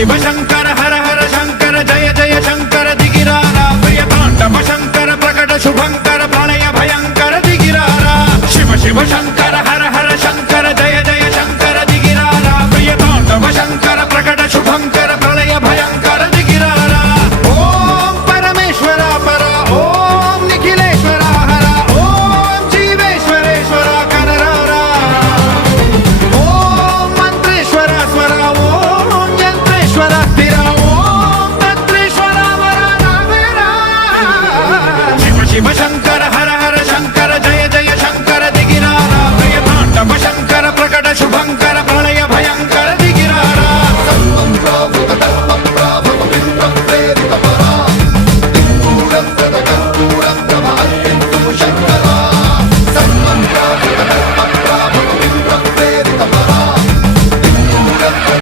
शिव शंकर हर हर शंकर जय जय शंकर दिगिरारा प्रिय तांडव शंकर प्रकट शुभंकर प्रलय भयंकर दिगिरारा शिव शिव शंकर